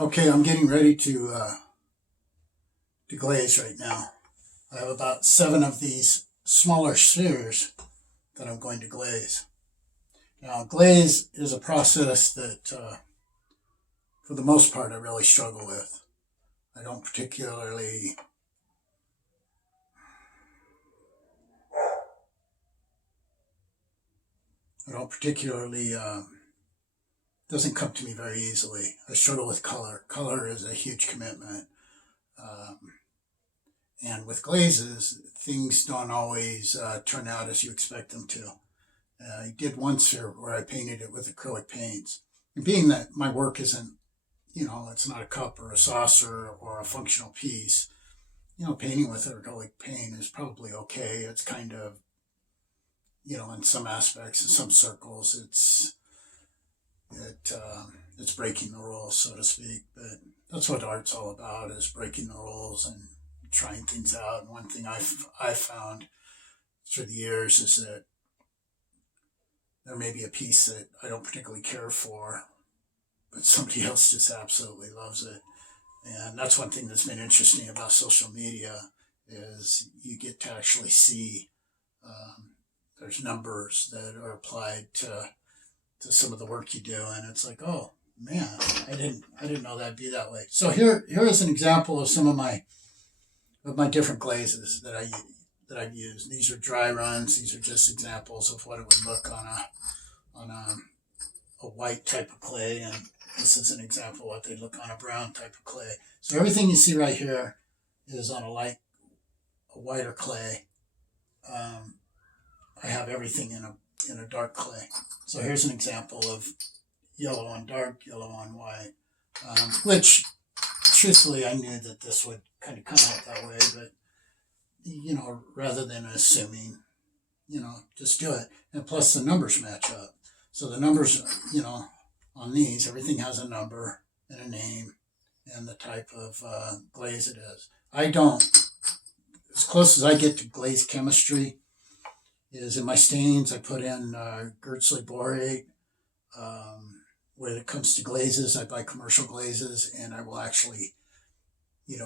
Okay, I'm getting ready to glaze right now. I have about seven of these smaller spheres that I'm going to glaze. Now, glaze is a process that, for the most part, I really struggle with. I don't particularly, I don't particularly, doesn't come to me very easily. I struggle with color. Color is a huge commitment. Um, and with glazes, things don't always turn out as you expect them to. I did one sphere where I painted it with acrylic paints. And being that my work isn't, it's not a cup or a saucer or a functional piece, painting with acrylic paint is probably okay. It's kind of, in some aspects, in some circles, it's breaking the rules, so to speak. But that's what art's all about: is breaking the rules and trying things out. And one thing I've found through the years is that there may be a piece that I don't particularly care for, but somebody else just absolutely loves it. And that's one thing that's been interesting about social media is you get to actually see um, there's numbers that are applied to some of the work you do, and it's like, oh man, I didn't know that'd be that way. So here is an example of some of my different glazes that I've used. These are dry runs. These are just examples of what it would look on a white type of clay, and this is an example of what they look on a brown type of clay. So everything you see right here is on a whiter clay. Um, I have everything in a dark clay. So here's an example of yellow on dark, yellow on white, which truthfully I knew that this would kind of come out that way, but rather than assuming, just do it. And plus the numbers match up. So the numbers, on these, everything has a number and a name and the type of glaze it is. I don't, as close as I get to glaze chemistry, is in my stains. I put in Gertzley borate. When it comes to glazes, I buy commercial glazes, and I will actually,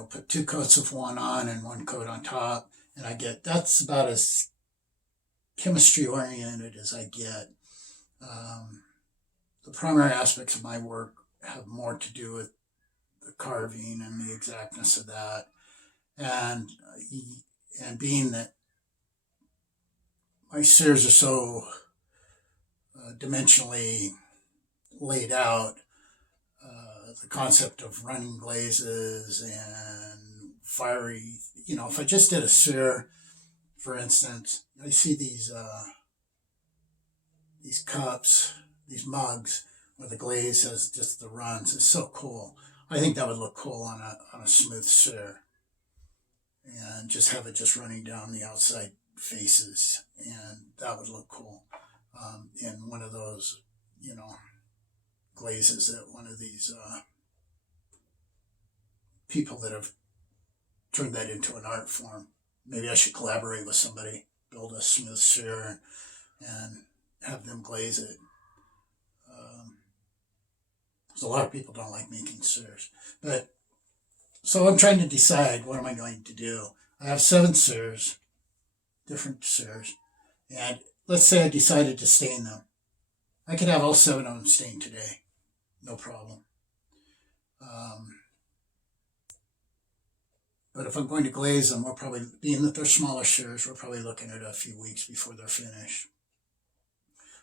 put two coats of one on and one coat on top, and that's about as chemistry oriented as I get. Um, the primary aspects of my work have more to do with the carving and the exactness of that, and being that my sears are so dimensionally laid out, the concept of running glazes and fiery, if I just did a sear, for instance, I see these cups, these mugs where the glaze has just the runs. It's so cool. I think that would look cool on a smooth sear, and just have it just running down the outside faces, and that would look cool in one of those, glazes that one of these people that have turned that into an art form. Maybe I should collaborate with somebody, build a smooth sear, and have them glaze it. Um, 'Cause a lot of people don't like making sears, but so I'm trying to decide what am I going to do. I have seven sears, different sears, and let's say I decided to stain them. I could have all seven of them stained today, no problem. Um, but if I'm going to glaze them, we're probably, being that they're smaller sears, we're probably looking at a few weeks before they're finished.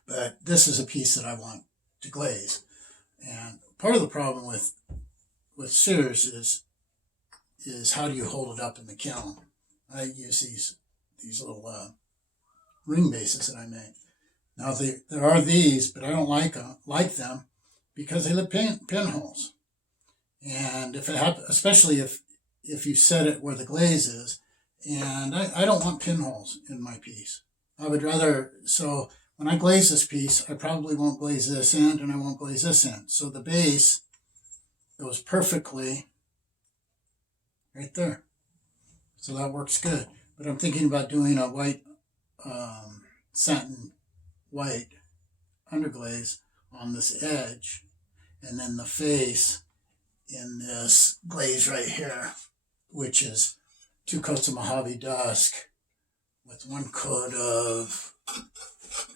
But this is a piece that I want to glaze, and part of the problem with sears is how do you hold it up in the kiln? I use these little ring bases that I make. Now there are these, but I don't like them because they leave pinholes. And if it especially if you set it where the glaze is, and I don't want pinholes in my piece. I would rather, so when I glaze this piece, I probably won't glaze this end and I won't glaze this end. So the base goes perfectly right there. So that works good. But I'm thinking about doing a white satin white underglaze on this edge, and then the face in this glaze right here, which is 2 coats of Mojave Dusk with 1 coat of,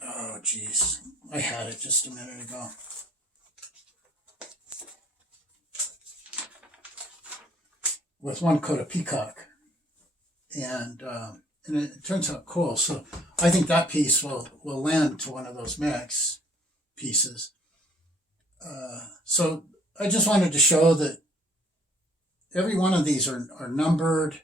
oh geez, I had it just a minute ago. With 1 coat of Peacock. And it turns out cool. So I think that piece will lend to one of those mix pieces. So I just wanted to show that every one of these are numbered.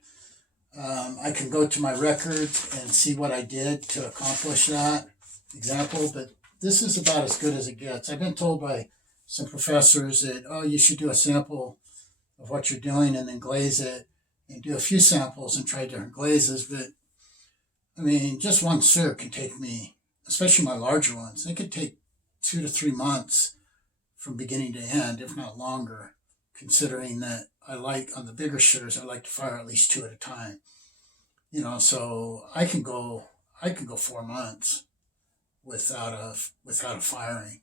I can go to my records and see what I did to accomplish that example, but this is about as good as it gets. I've been told by some professors that, oh, you should do a sample of what you're doing and then glaze it and do a few samples and try different glazes. But I mean, just one cert can take me, especially my larger ones, it could take 2 to 3 months from beginning to end, if not longer, considering that I like, on the bigger sugars, I like to fire at least 2 at a time. You know, so I can go 4 months without a firing.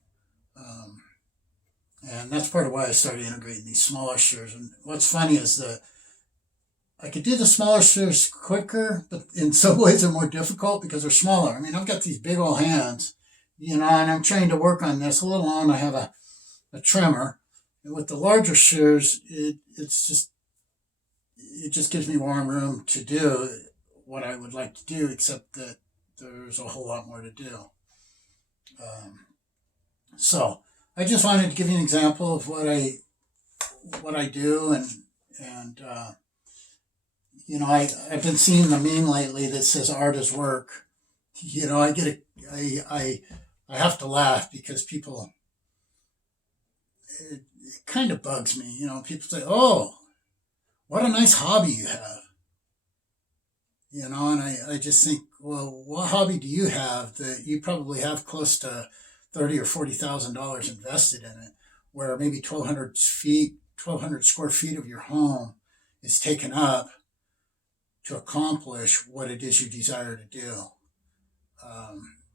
And that's part of why I started integrating these smaller shears. And what's funny is that I could do the smaller shears quicker, but in some ways they're more difficult because they're smaller. I mean, I've got these big old hands, you know, and I'm trying to work on this. Let alone I have a trimmer. And with the larger shears, it just gives me more room to do what I would like to do, except that there's a whole lot more to do. So I just wanted to give you an example of what I do, and you know, I've been seeing the meme lately that says art is work. You know, I have to laugh because people, it kind of bugs me. You know, people say, "Oh, what a nice hobby you have." You know, and I just think, well, what hobby do you have that you probably have close to $30,000 or $40,000 invested in it, where maybe 1,200 square feet of your home is taken up to accomplish what it is you desire to do.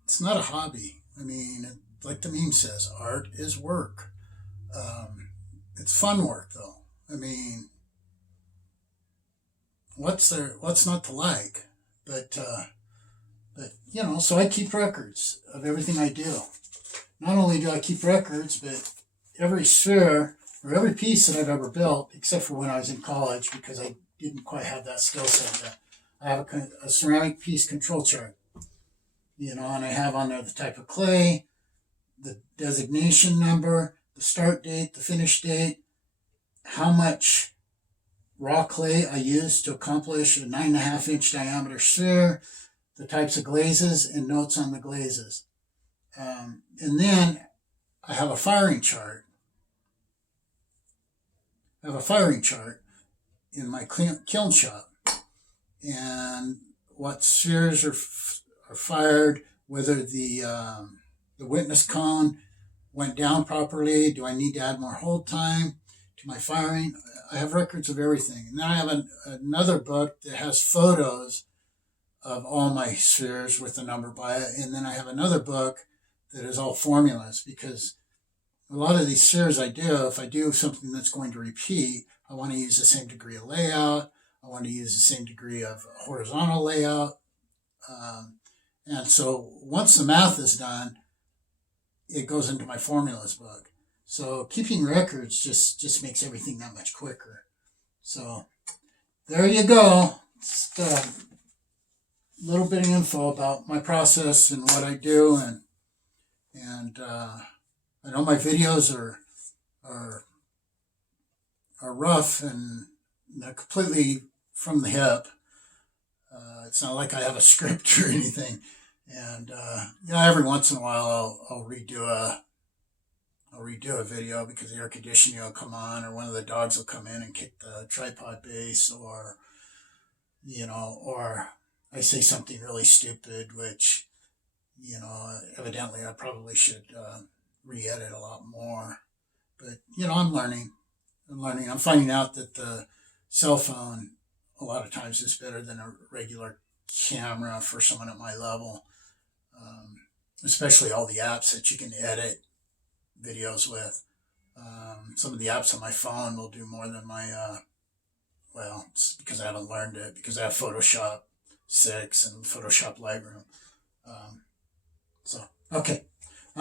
It's not a hobby. I mean, like the meme says, art is work. It's fun work, though. I mean, what's not to like? But you know, so I keep records of everything I do. Not only do I keep records, but every sphere or every piece that I've ever built, except for when I was in college, because I didn't quite have that skill set yet. I have a ceramic piece control chart, you know, and I have on there the type of clay, the designation number, the start date, the finish date, how much raw clay I used to accomplish a 9.5-inch diameter sphere, the types of glazes, and notes on the glazes. And then I have a firing chart. I have a firing chart in my kiln shop, and what spheres are fired, whether the witness cone went down properly, do I need to add more hold time to my firing? I have records of everything. And then I have another book that has photos of all my spheres with the number by it. And then I have another book that is all formulas, because a lot of these spheres I do, if I do something that's going to repeat, I want to use the same degree of layout. I want to use the same degree of horizontal layout. And so once the math is done, it goes into my formulas book. So keeping records just makes everything that much quicker. So there you go. Just a little bit of info about my process and what I do, and I know my videos are rough and they're completely from the hip. It's not like I have a script or anything. And yeah, every once in a while I'll redo a video because the air conditioning will come on, or one of the dogs will come in and kick the tripod base, or you know, or I say something really stupid, which, you know, evidently I probably should re-edit a lot more. But you know, I'm learning. I'm finding out that the cell phone a lot of times is better than a regular camera for someone at my level. Especially all the apps that you can edit videos with. Some of the apps on my phone will do more than my, well, it's because I haven't learned it, because I have Photoshop 6 and Photoshop Lightroom. Um, so, okay.